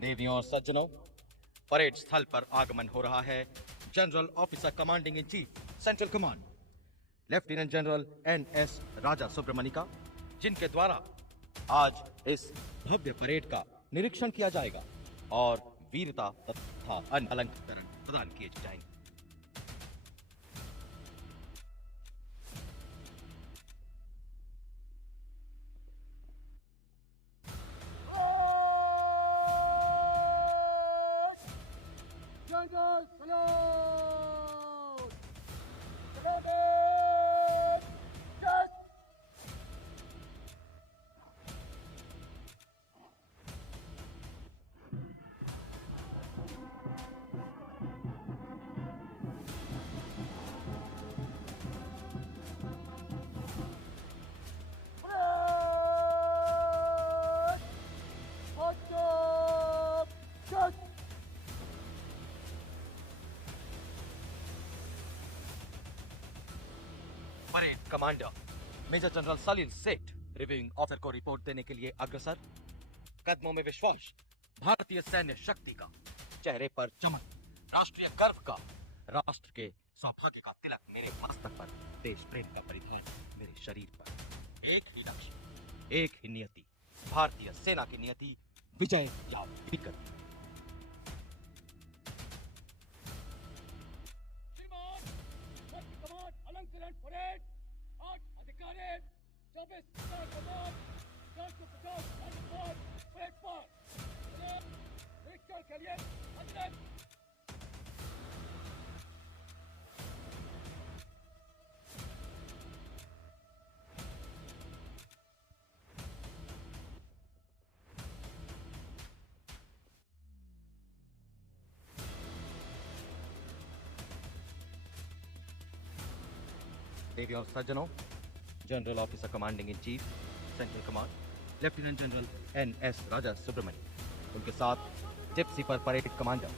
देवियों और सज्जनों, परेड स्थल पर आगमन हो रहा है general officer commanding in chief central command lieutenant general NS राजा सुब्रमणि का, जिनके द्वारा आज इस भव्य परेड का निरीक्षण किया जाएगा और वीरता तथा अन्य अलंकरण प्रदान किए जाएंगे। परेड कमांडर मेजर जनरल सलील सेठ रिव्यूइंग ऑफिसर को रिपोर्ट देने के लिए अग्रसर। कदमों में विश्वास, भारतीय सैन्य शक्ति का, चेहरे पर चमक, राष्ट्रीय गर्व का, राष्ट्र के सौभाग्य का तिलक मेरे मस्तक पर, देश प्रेम का परिधान मेरे शरीर पर। एक ही लक्ष्य, एक ही नियति, भारतीय सेना की नियति विजय या विकट। अलंकरण परेड 8 अधिकारी 24 कमान 450 अधिकार प्लेटफॉर्म निरीक्षण के लिए अग्रसर। देवियों और सज्जनों, general officer commanding in chief central command lieutenant general NS राजा सुब्रमणि, उनके साथ जिप्सी पर परेड कमांडर।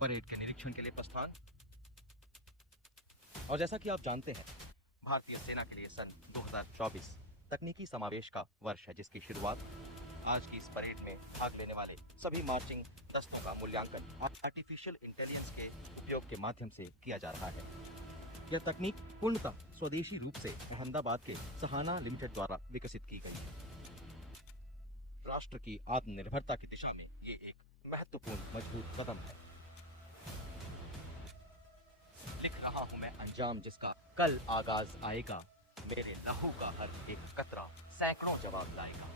परेड के निरीक्षण के लिए प्रस्थान। और जैसा कि आप जानते हैं, भारतीय सेना के लिए सन 2024 तकनीकी समावेश का वर्ष है, जिसकी शुरुआत आज की इस परेड में भाग लेने वाले सभी मार्चिंग दस्तों का मूल्यांकन आर्टिफिशियल इंटेलिजेंस के उपयोग के माध्यम से किया जा रहा है। यह तकनीक पूर्णतः स्वदेशी रूप से अहमदाबाद के सहाना लिमिटेड द्वारा विकसित की गई है। राष्ट्र की आत्मनिर्भरता की दिशा में ये एक महत्वपूर्ण मजबूत कदम है। लिख रहा हूं मैं अंजाम जिसका कल आगाज आएगा, मेरे लहू का हर एक कतरा सैकड़ों जवाब लाएगा।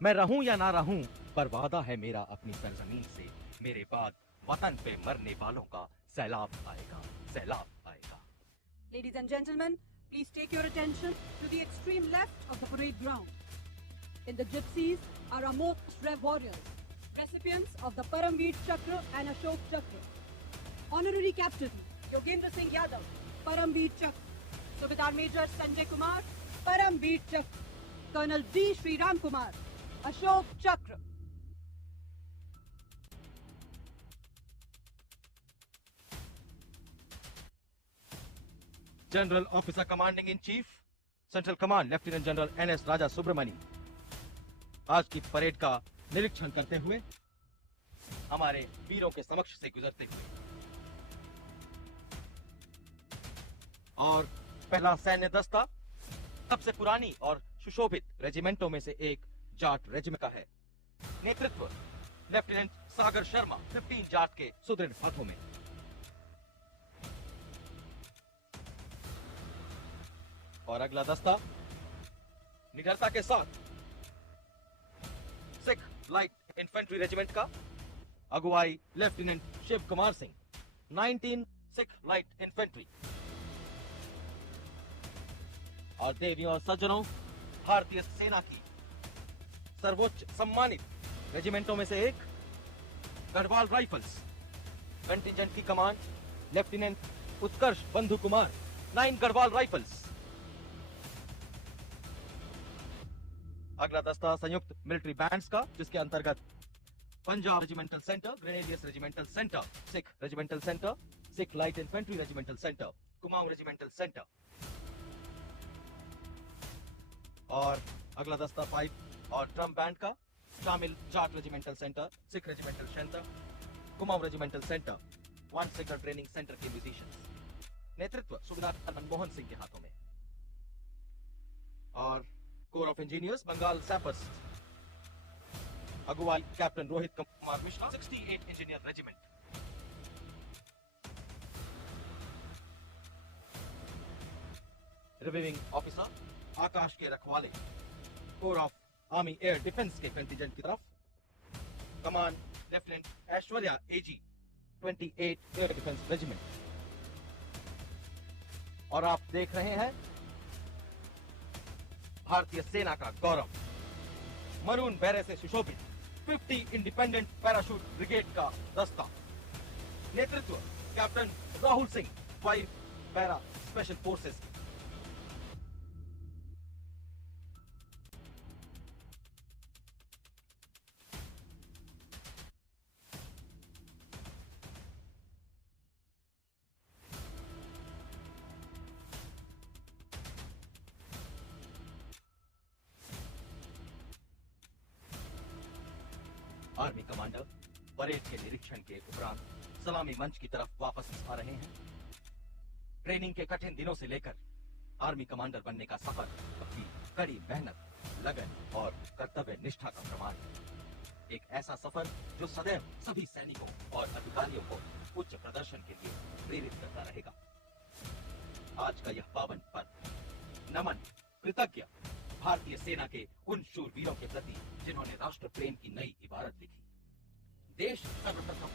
मैं रहूं या ना रहूं, पर वादा है मेरा अपनी सरजमीन से, मेरे बाद वतन पे मरने वालों का सैलाब आएगा, सैलाब आएगा। Ladies and gentlemen, please take your attention to the extreme left of the parade ground. In the gypsies are our most brave warriors, recipients of the Paramveer Chakra and Ashok Chakra. Honorary Captain Yogendra Singh Yadav, Paramveer Chakra. Subedar Major Sanjay Kumar, Paramveer Chakra. Colonel D. Shri Ram Kumar, Ashok Chakra. General officer commanding in chief central command lieutenant general NS राजा सुब्रमणि आज की parade का निरीक्षण करते हुए हमारे वीरों के समक्ष से गुजरते हुए, और पहला सैन्य दस्ता सबसे पुरानी और सुशोभित रेजिमेंटों में से एक जाट रेजिमेंट का है। नेतृत्व लेफ्टिनेंट सागर शर्मा 15 जाट के सुदृढ़ हाथों में। और अगला दस्ता निडरता के साथ सिख लाइट इन्फेंट्री रेजिमेंट का, अगुवाई lieutenant Shiv Kumar Singh 19 Sikh light infantry. और देवियों और सज्जनों, भारतीय सेना की सर्वोच्च सम्मानित रेजिमेंटों में से एक गढ़वाल राइफल्स कंटिजेंट की कमांड लेफ्टिनेंट उत्कर्ष बंधु कुमार 9 गढ़वाल राइफल्स। अगला दस्ता संयुक्त मिलिट्री बैंड्स का, जिसके अंतर्गत Punjab regimental centre, grenadiers regimental centre, Sikh regimental centre, Sikh light infantry regimental centre, Kumaon regimental centre. और अगला दस्ता पाइप और ड्रम बैंड का शामिल Jat regimental centre, Sikh regimental centre, Kumaon regimental centre, one sector training centre के म्यूजिशियंस। नेतृत्व सूबेदार मनमोहन सिंह के हाथों में। और corps of engineers Bengal sappers, अगुवाई captain Rohit Kumar Mishra, 68 engineer regiment. Reviewing officer Akash के रखवाले, core of army air defence के कंटिजेंट की तरफ। कमान लेफ्टिनेंट ऐश्वर्या एजी, 28 एयर डिफेंस रेजिमेंट। और आप देख रहे हैं भारतीय सेना का गौरव, मरून बैरे से सुशोभित 50 इंडिपेंडेंट पैराशूट ब्रिगेड का दस्ता। नेतृत्व captain Rahul Singh, 5 para special forces. Army commander parade के निरीक्षण के उपरांत सलामी मंच की तरफ वापस आ रहे हैं। ट्रेनिंग के कठिन दिनों से लेकर आर्मी कमांडर बनने का सफर अपनी कड़ी मेहनत, लगन और कर्तव्य निष्ठा का प्रमाण है। एक ऐसा सफर जो सदैव सभी सैनिकों और अधिकारियों को उच्च प्रदर्शन के लिए प्रेरित करता रहेगा। आज का यह पावन पर्व नमन, कृतज्ञ भारतीय सेना के उन शूरवीरों के प्रति जिन्होंने राष्ट्र प्रेम की नई इबारत लिखी। देश सर्वप्रथम,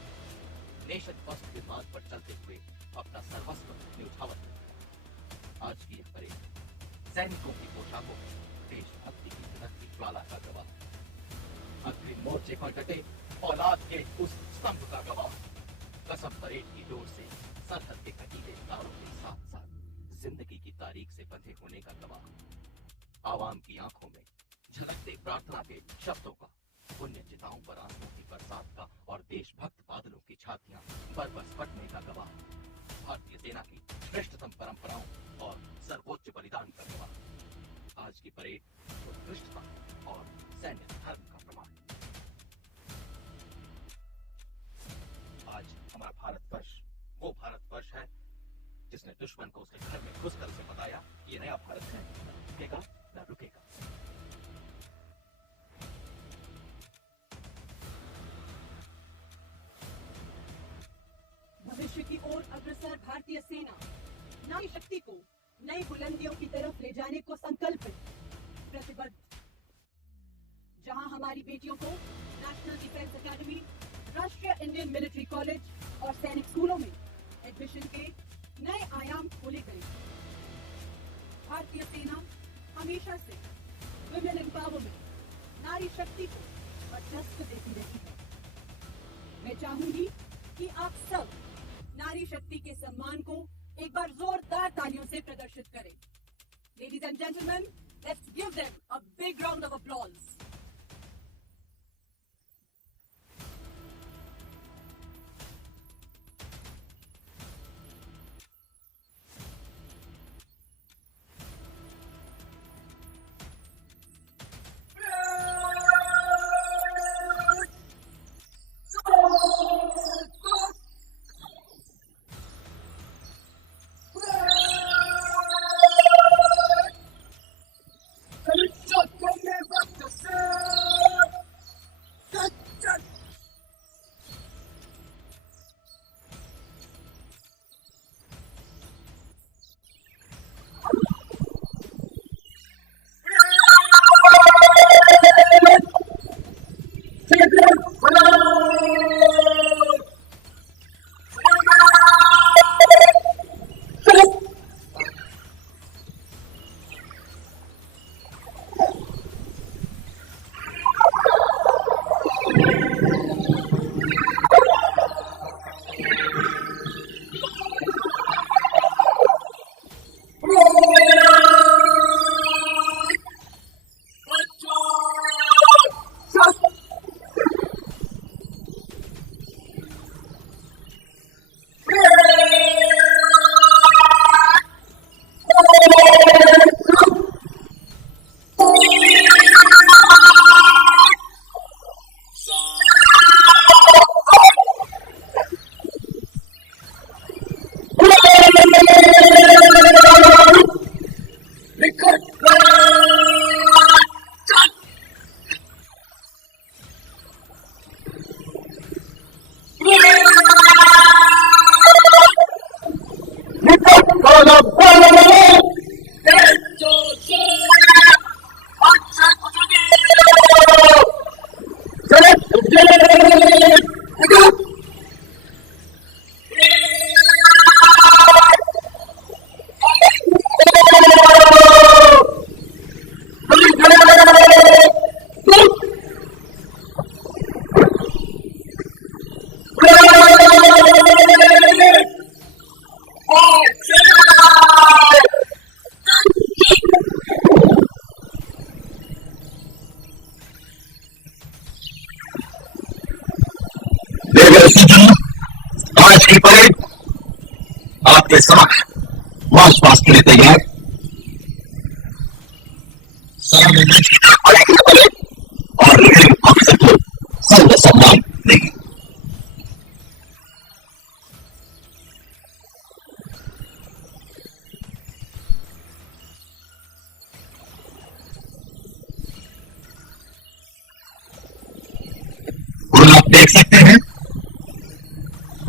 नेशन फर्स्ट के मार्ग पर चलते हुए अपना सर्वस्व न्यौछावर किया। आज की यह परेड सैनिकों की पोशाकों, देशभक्ति की भड़कती ज्वाला का गवाह, अग्रिम मोर्चे पर डटे औलाद के उस स्तंभ का गवाह, कसम परेड की डोर से सरहद के कटीले तारों के साथ साथ जिंदगी की तारीख से बंधे होने का गवाह, आवाम की आंखों में झलकते प्रार्थना के शब्दों का, पुण्य चिताओं पर आंसुओं की बरसात का और देशभक्त बादलों की छातियां बरबस फटने का गवाह, भारतीय सेना की श्रेष्ठतम परंपराओं और सर्वोच्च बलिदान का गवाह। आज की परेड उत्कृष्टता और सैन्य धर्म का प्रमाण। आज हमारा भारतवर्ष वो भारतवर्ष है जिसने दुश्मन को उसके घर में घुसकर उसे बताया ये नया भारत है, रुकेगा न रुकेगा। भविष्य की ओर अग्रसर भारतीय सेना नारी शक्ति को नई बुलंदियों की तरफ ले जाने को संकल्पित, प्रतिबद्ध। जहां हमारी बेटियों को नेशनल डिफेंस एकेडमी, राष्ट्रीय इंडियन मिलिट्री कॉलेज और सैनिक स्कूलों में एडमिशन के नए आयाम खोले गए। भारतीय सेना हमेशा से वुमेन एम्पावरमेंट, नारी शक्ति को वर्चस्व देती रही है। मैं चाहूंगी कि आप सब नारी शक्ति के सम्मान को एक बार जोरदार तालियों से प्रदर्शित करें। Ladies and gentlemen, let's give them a big round of applause. Shut your name up to की परेड आपके समक्ष मार्च पास्ट के लिए तैयार। सामने मंच की तरफ बढ़ेगी परेड और रिटर्निंग ऑफिसर को सर्व सम्मान देगी। और आप देख सकते हैं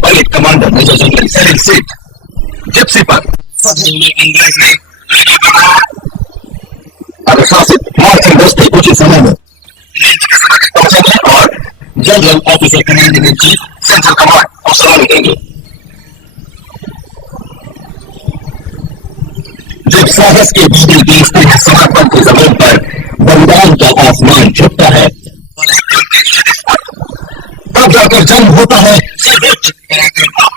परेड कमांडर मेजर जनरल सेलिम सेठ जिप्सी पर अंग्रेज में अनुशासित मार्चिंग दस्ते कुछ ही समय में लीड के समक्ष पहुंचेंगे और general officer commanding in chief central command को सलामी देंगे। जब साहस के बीबी देखते हैं समर्पण की जमीन पर बलिदान का आसमान झुकता है, तब जाकर जन्म होता है सर्वोच्च पराक्रम का।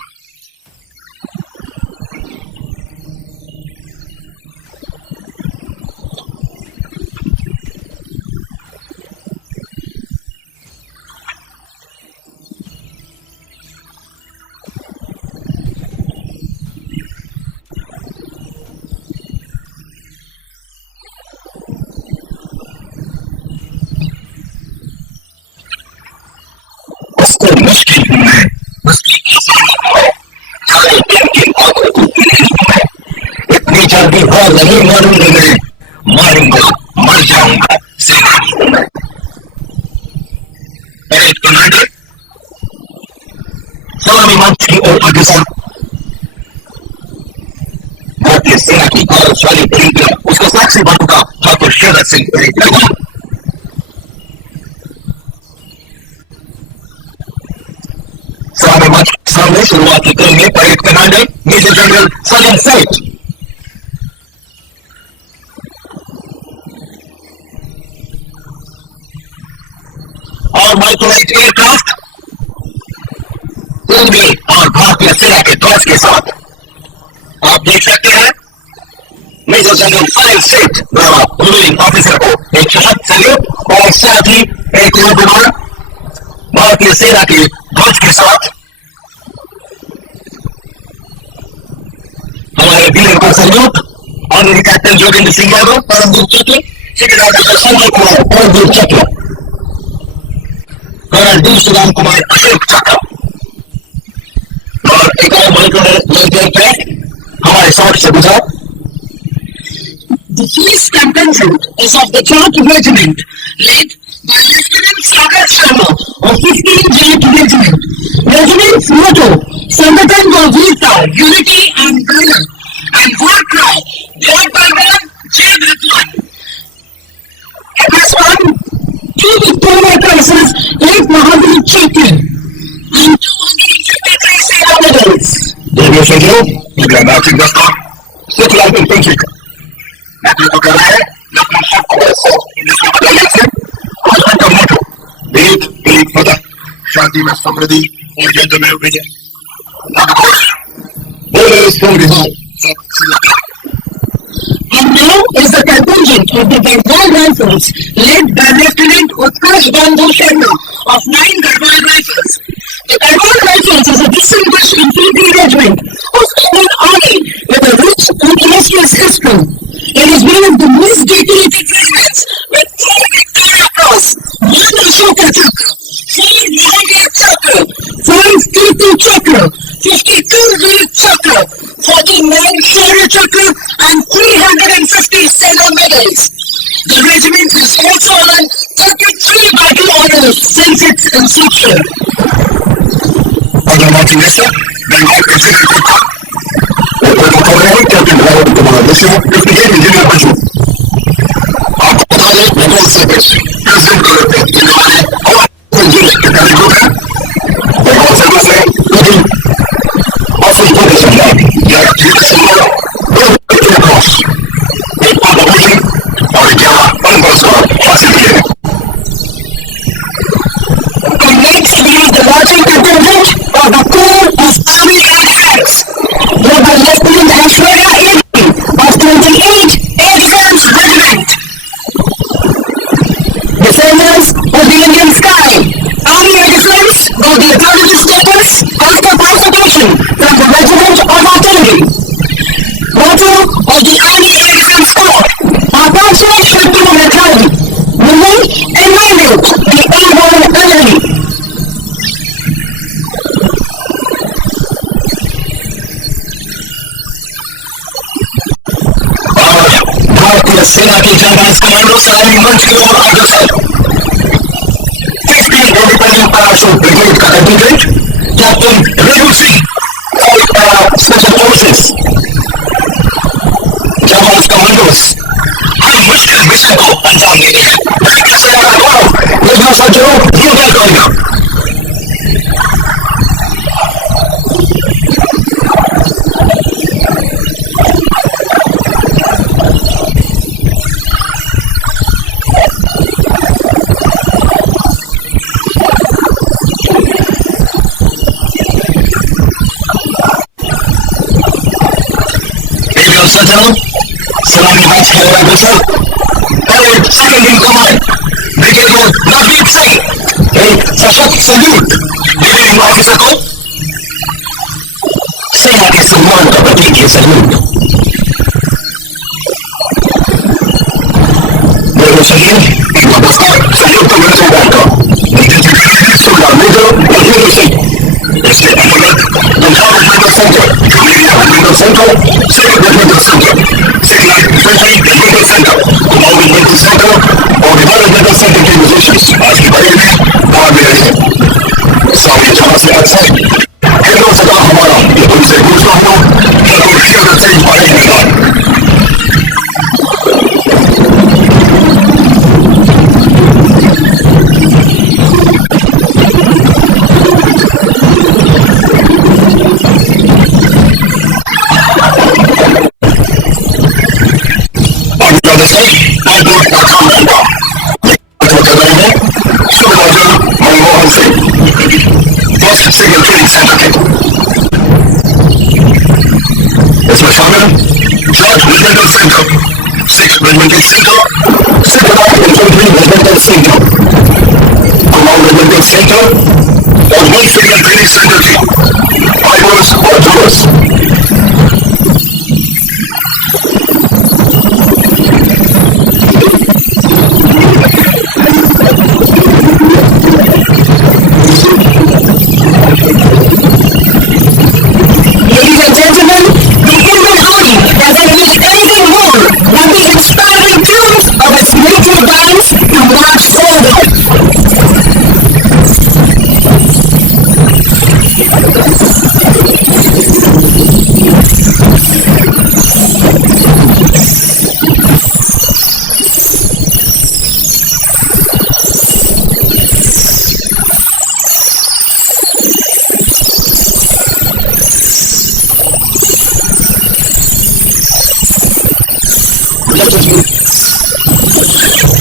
उसको मुश्किल हुआ है, उसकी आसान हुआ है, सारे दिन की आंखों को पीने हुआ है। इतनी जल्दी हार नहीं मारूंगा मैं, मारूंगा, मर जाऊंगा, सेनानी हूं मैं। परेड कमांडर सलामी मंच की ओर अग्रसर। भारतीय सेना की गौरवशाली परंपरा उसका साक्षी बनूंगा ठाकुर शरद सिंह परेड कमांडर। सलामी मंच के सामने शुरुआती क्रम में parade commander major general Salim Seth. और माइक्रोलाइट एयरक्राफ्ट पूर्वी और भारतीय सेना के ध्वज के साथ आप देख सकते हैं मेजर जनरल सलीम सेठ द्वारा रूलिंग ऑफिसर को एक शहद सैल्यूट और साथ ही एक और विमान भारतीय सेना के ध्वज के साथ। हमारे वीर को salute honorary captain Jogendra Singh Yadav Paramvir Chakra, secretary doctor Sanjay Kumar Paramvir Chakra, colonel D Sudam Kumar Ashok Chakra और एक और माइक्रोलाइट हमारे साथ से गुजरा। The first contingent is of the 3rd Regiment, led by Lieutenant Sagar Sharma of 15th Jet Regiment. Regiment's motto, Sangathan ka Veerta, Unity and Valor, and war cry, Jai Bhagwan, Jai Bhagwan. It has won 2 Victoria Crosses, 8 Mahavir Chakra, and 253 Sena medals. Dear Sergio, you can now take the stop. Sit like in Pinchik. नेतृत्व कर रहे हैं लखनऊ सब को बदलने से आज का मोटो एक एक फतह, शांति में समृद्धि और युद्ध में विजय। And now is the contingent of the Garhwal Rifles led by Lieutenant Utkarsh Bandhu Sharma of 9 Garhwal Rifles. The Garhwal Rifles is a distinguished infantry regiment of Indian Army with a rich and illustrious history. It is one of the most decorated regiments with 4 Victoria Cross, 1 Ashoka Chakra, 4 Mahavir Chakra, 5 Kirti Chakra, 52 Veer Chakra, 49 Shaurya Chakra, and 350 Sena medals. The regiment has also won 33 battle honors since its inception. Other marching minister, Bengal Considered Kota, Captain Robert Kumar Mishra, Brigadier General Baju. आपको बता दें general secretary president collector इन हमारे और जिले के कार्यक्रम है Bengal service में लेकिन ऑफिस को भी सम्मान या जिले सम्मान दो विक्टोरिया क्रॉस, एक पद्मभूषण और 11 परम पुरस्कार हासिल किए। Next we have the marching contingent of the Corps of Army Air Force, led by Lieutenant Aishwarya A. of 28 सेना के जाबाज कमांडो सलामी मंच की ओर अग्रसर 50 इंडिपेंडेंट पैराशूट ब्रिगेड का कंटिजेंट कैप्टन रेणु सिंह और पैरा स्पेशल फोर्सेस जाबाज कमांडोस हर मुश्किल मिशन को अंजाम देते हैं। भारतीय सेना का गौरव योजना सज्जनों यूं करेगा। सज्जनों सलामी मंच की ओर अग्रसर parade second in command brigadier Navdeep Singh एक सशक्त सैल्यूट डिलीवरिंग ऑफिसर को सेना के सम्मान का प्रतीक है सैल्यूट। मेरे शरीर एक वापसकार संयुक्त मिलिट्री बैंड का नेतृत्व कर रहे हैं सुबह मेजर रेणु सिंह। इसके अंतर्गत पंजाब रेजिमेंटल सेंटर, कमेरिया regimental centre, civil regimental centre, signal infantry regimental centre, Kumaon regimental centre और रिवर रेजिमेंटल सेंटर के म्यूजिशियंस आज की परेड में भाग ले रहे हैं। सामने जहां से अच्छा हेलो सदा हमारा ये तुमसे पूछता हूँ क्या तुम हिजरत से परेड मैदान इसमें शामिल George regimental centre, 6th regimental centre, 6th infantry regimental centre, Kumaon regimental centre और 1 सिग्नल ट्रेनिंग सेंटर के पाइलट्स और ड्रोनर्स।